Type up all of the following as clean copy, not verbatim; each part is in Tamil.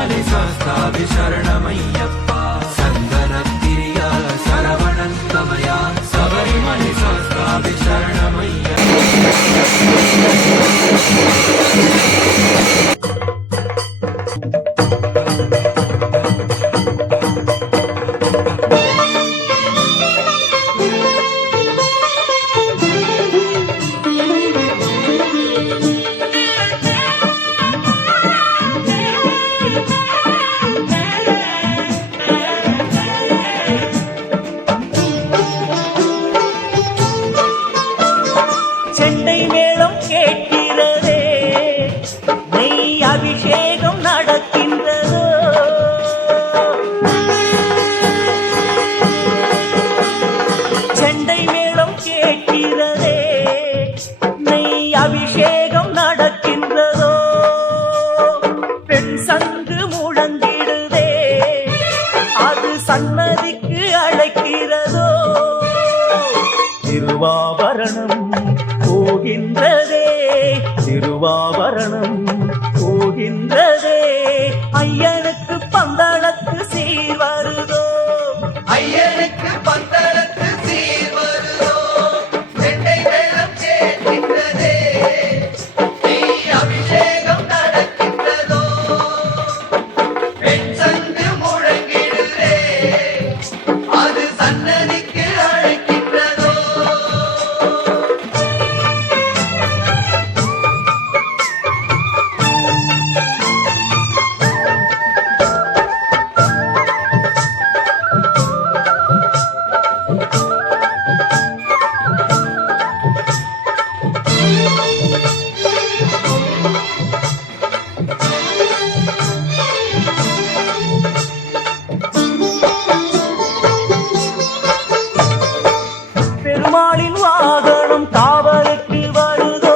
சபரிமலை சாஸ்தாவி சரணமையப்பா சந்தன பிரியா சரவணந்தமயா சபரிமலை சாஸ்தாவி சரணமையப்பா. செண்டை மேளம் கேட்கிறதே, நெய் அபிஷேகம் நடக்கின்றதோ. செண்டை மேளம் கேட்கிறதே, நெய் அபிஷேகம் நடக்கின்றதோ. பெண் சங்கு முழங்கிடுதே, அது சன்னதிக்கு அழைக்கிறதோ. திருவாபரணம் போகின்றதே, திருவாபரணம் போகின்றதே. ஐயனுக்கு பந்தளத்து சீர் வருதோ, ஐயனுக்கு பந்தளத்து சீர் வருதோ. செண்டை மேளம் கேட்கின்றதே, நெய் அபிஷேகம் நடக்கின்றதோ. பெண் சங்கு முழங்கிடுதே, அது சன்னதிக்கு அழைக்கின்றதோ. பெருமாளின் வாகனம் காவலுக்கு வருதோ,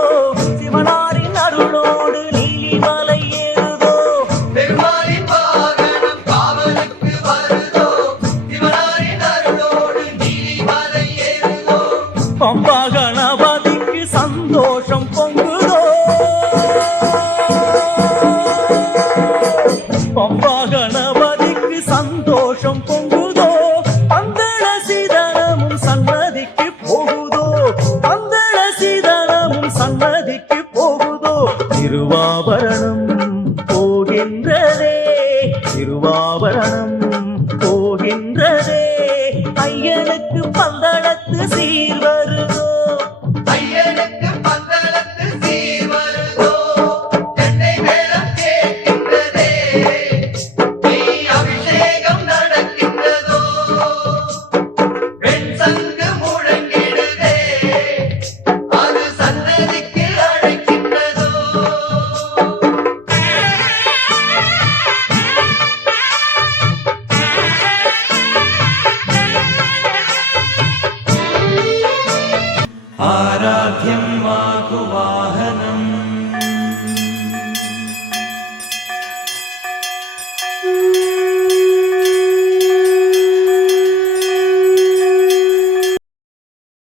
சிவனாரின் அருளோடு நீலிமலை ஏறுதோ. பெருமாளின் வாகனம் காவலுக்கு வருதோ, சிவனாரின் அருளோடு நீலிமலை ஏறுதோ. பம்பா கணபதிக்கு சந்தோஷம் பொங்குதோ, பம்பா கணபதிக்கு சந்தோஷம் பொங்குதோ. பந்தள சீதனமும் சன்னதிக்கு போகுதோ, பந்தள சீதனமும் சன்னதிக்கு போகுதோ. திருவாபரணம் போகின்றதே, திருவாபரணம்